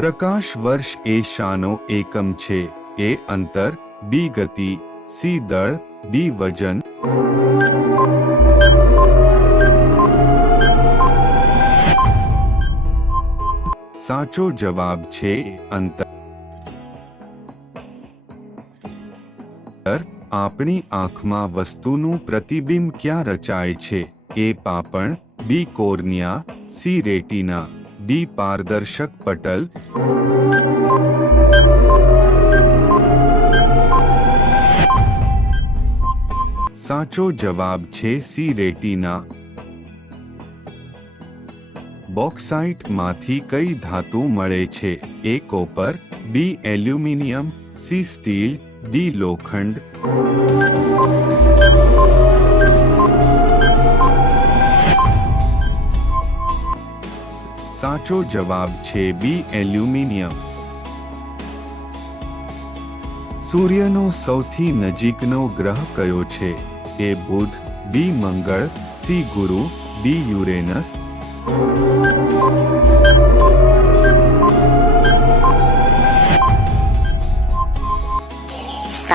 પ્રકાશ વર્ષ એ શાનો એકમ છે. એ અંતર, બી ગતિ, સી દળ, ડી વજન. સાચો જવાબ છે અંતર. આપણી આંખમાં વસ્તુનું પ્રતિબિંબ ક્યાં રચાય છે? A પાપણ, B cornea, C retina, D પારદર્શક પટલ. સાચો જવાબ છે સી રેટિના. બોક્સાઇટમાંથી કઈ ધાતુ મળે છે? A copper, B aluminium, C steel D લોખંડ. સાચો જવાબ છે બી એલ્યુમિનિયમ. સૂર્યનો સૌથી નજીકનો ગ્રહ કયો છે? એ બુધ, બી મંગળ, સી ગુરુ, ડી યુરેનસ.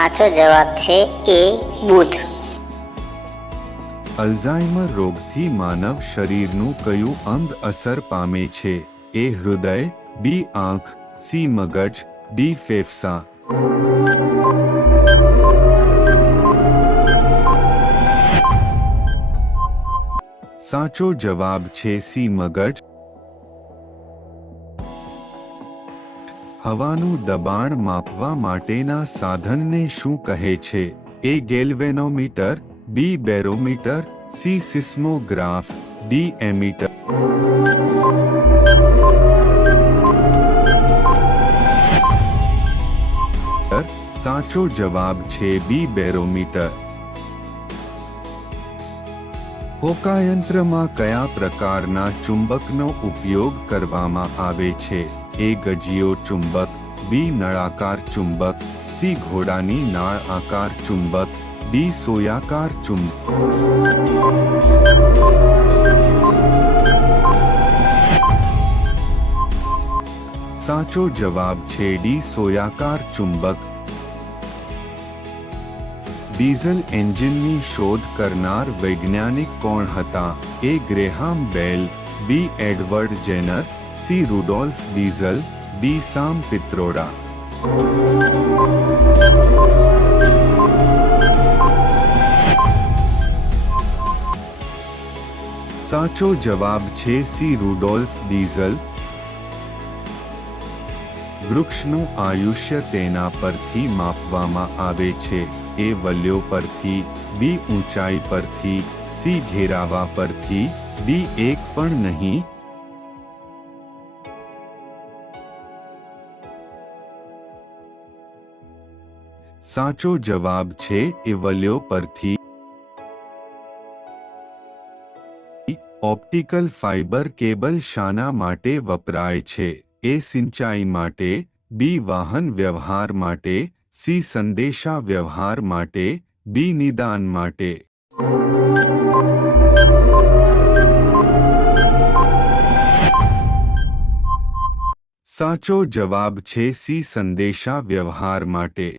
સાચો જવાબ છે એ બુધ. અલ્ઝાઇમર રોગથી માનવ શરીરનું કયું અંગ અસર પામે છે? એ હૃદય, બી આંખ, સી મગજ, ડી ફેફસા. સાચો જવાબ છે સી મગજ હવાનું દબાણ માપવા માટેના સાધનને શું કહે છે? A galvanometer B barometer C seismograph D ammeter સાચો જવાબ છે બી બેરોમીટર હોકાયંત્રમાં કયા પ્રકારના ચુંબકનો ઉપયોગ કરવામાં આવે છે? એ ગજીયો ચુંબક, બી નળાકાર ચુંબક, સી ઘોડાની નાળ આકાર ચુંબક, ડી સોયાકાર ચુંબક. સાચો જવાબ છે ડી સોયાકાર ચુંબક. ડીઝલ એન્જિનની શોધ કરનાર વૈજ્ઞાનિક કોણ હતા? A Graham Bell, B Edward Jenner, C Rudolf Diesel, D Sam Pitroda. સાચો જવાબ છે સી રૂડોલ્ફ ડીઝલ. વૃક્ષનું આયુષ્ય તેના પરથી માપવામાં આવે છે. એ વલ્યો પરથી બી ઊંચાઈ પરથી સી ઘેરાવા પરથી ડી એક પણ નહીં સાચો જવાબ છે એ વલ્યો પરથી ઓપ્ટિકલ ફાઇબર કેબલ શાના માટે વપરાય છે એ સિંચાઈ માટે બી વાહન વ્યવહાર માટે સી સંદેશા વ્યવહાર માટે બી નિદાન માટે. સાચો જવાબ છે સી સંદેશા વ્યવહાર માટે.